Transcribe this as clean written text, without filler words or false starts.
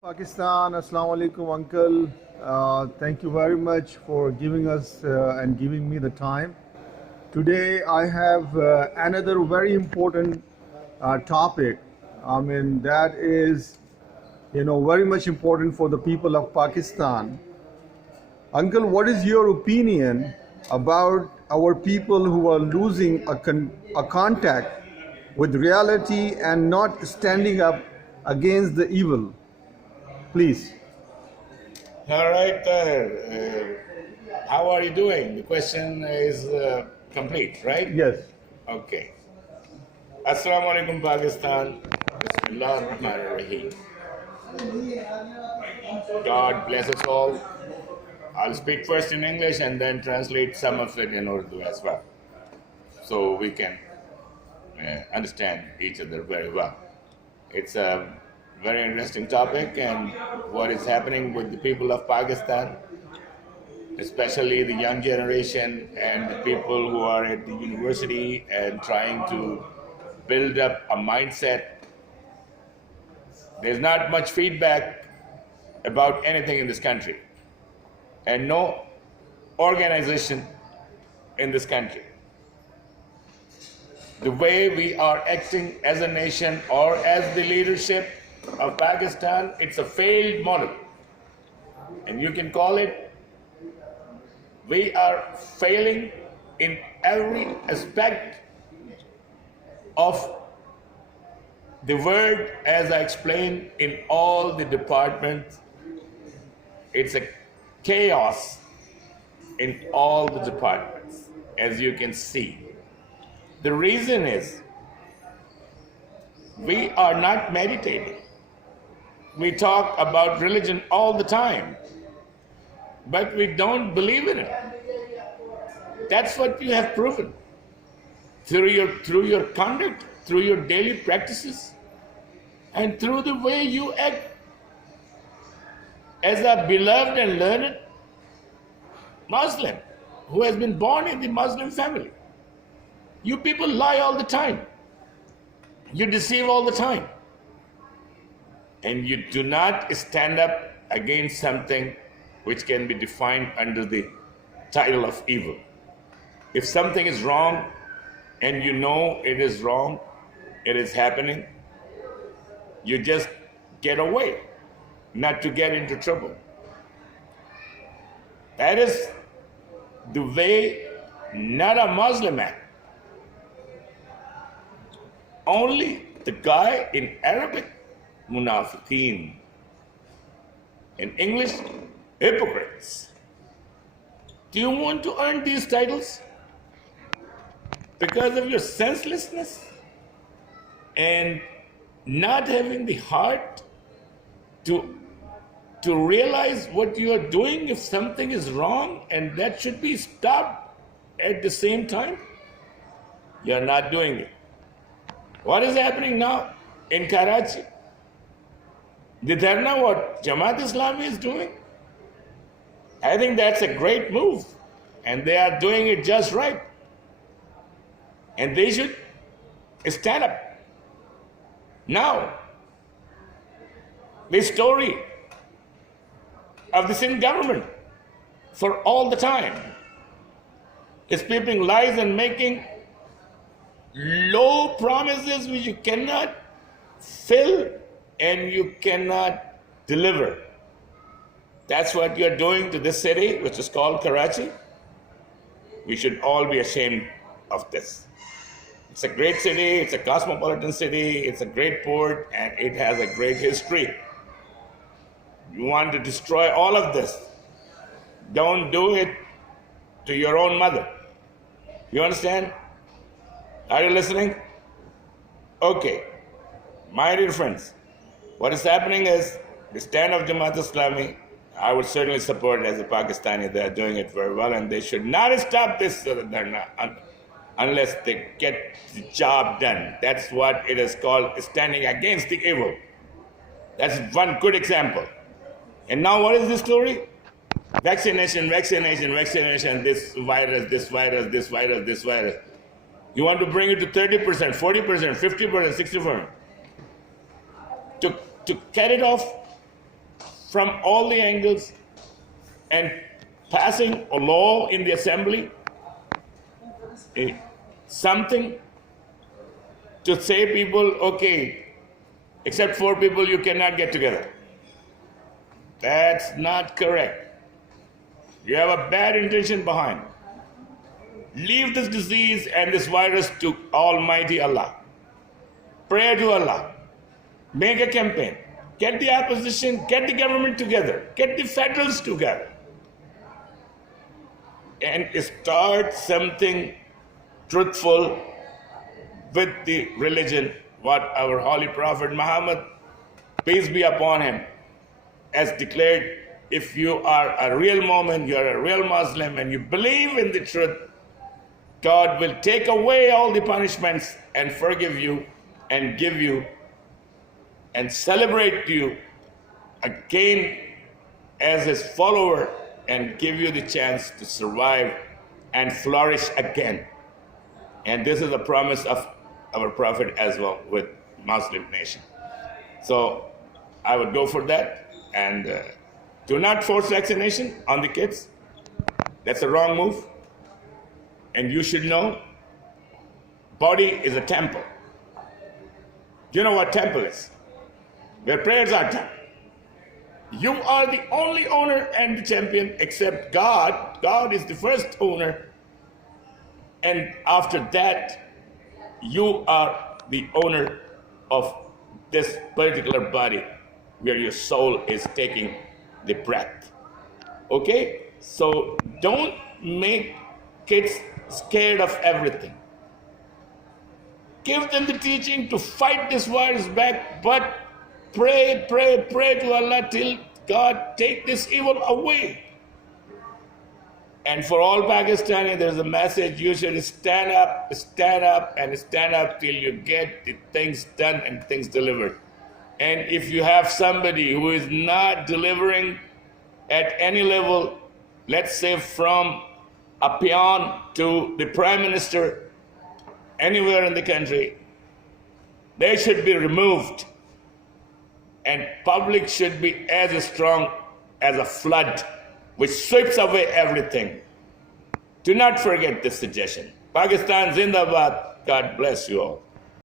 Pakistan, Assalamu alaikum, uncle. Thank you very much for giving us and giving me the time. Today, I have another very important topic. I mean, that is, very much important for the people of Pakistan. Uncle, what is your opinion about our people who are losing a contact with reality and not standing up against the evil? Please. All right. How are you doing? The question is complete, right? Yes. Okay. Assalamu alaikum, Pakistan. Bismillah ar-Rahman ar-Rahim. God bless us all. I'll speak first in English and then translate some of it in Urdu as well, so we can understand each other very well. It's a very interesting topic, and what is happening with the people of Pakistan, especially the young generation and the people who are at the university and trying to build up a mindset. There's not much feedback about anything in this country, and no organization in this country. The way we are acting as a nation or as the leadership of Pakistan, it's a failed model. And you can call it, we are failing in every aspect of the word, as I explained, in all the departments. It's a chaos in all the departments, as you can see. The reason is we are not meditating. We talk about religion all the time, but we don't believe in it. That's what you have proven through your conduct, through your daily practices, and through the way you act as a beloved and learned Muslim who has been born in the Muslim family. You people lie all the time. You deceive all the time. And you do not stand up against something which can be defined under the title of evil. If something is wrong and you know it is wrong, it is happening, you just get away, not to get into trouble. That is the way not a Muslim act. Only the guy in Arabic, munafiqeen. In English, hypocrites. Do you want to earn these titles because of your senselessness and not having the heart to realize what you are doing if something is wrong and that should be stopped at the same time? You are not doing it. What is happening now in Karachi? The dharna what Jamaat Islami is doing? I think that's a great move, and they are doing it just right. And they should stand up. Now, the story of the Sindh government for all the time is peeping lies and making low promises which you cannot fill and you cannot deliver. That's what you're doing to this city, which is called Karachi. We should all be ashamed of this. It's a great city, it's a cosmopolitan city, it's a great port, and it has a great history. You want to destroy all of this. Don't do it to your own mother. You understand? Are you listening? Okay. My dear friends, what is happening is the stand of Jamaat Islami, I would certainly support as a Pakistani. They are doing it very well, and they should not stop this unless they get the job done. That's what it is called, standing against the evil. That's one good example. And now what is the story? Vaccination, vaccination, vaccination, this virus, this virus, this virus, this virus. You want to bring it to 30%, 40%, 50%, 60%. To cut it off from all the angles and passing a law in the assembly, something to say people, okay, except 4 people, you cannot get together. That's not correct. You have a bad intention behind. Leave this disease and this virus to Almighty Allah. Pray to Allah. Make a campaign. Get the opposition, get the government together, get the federals together, and start something truthful with the religion, what our Holy Prophet Muhammad, peace be upon him, has declared. If you are a real Mu'min, you are a real Muslim, and you believe in the truth, God will take away all the punishments and forgive you and give you and celebrate you again as his follower and give you the chance to survive and flourish again. And this is a promise of our Prophet as well with Muslim nation. So I would go for that, and do not force vaccination on the kids. That's a wrong move. And you should know, body is a temple. Do you know what temple is? Where prayers are done. You are the only owner and the champion except God. God is the first owner. And after that, you are the owner of this particular body where your soul is taking the breath. Okay? So don't make kids scared of everything. Give them the teaching to fight this virus back, but pray to Allah till God take this evil away. And for all Pakistani, there's a message: you should stand up, and stand up till you get the things done and things delivered. And if you have somebody who is not delivering at any level, let's say from a peon to the prime minister, anywhere in the country, they should be removed. And public should be as strong as a flood which sweeps away everything. Do not forget this suggestion. Pakistan Zindabad. God bless you all.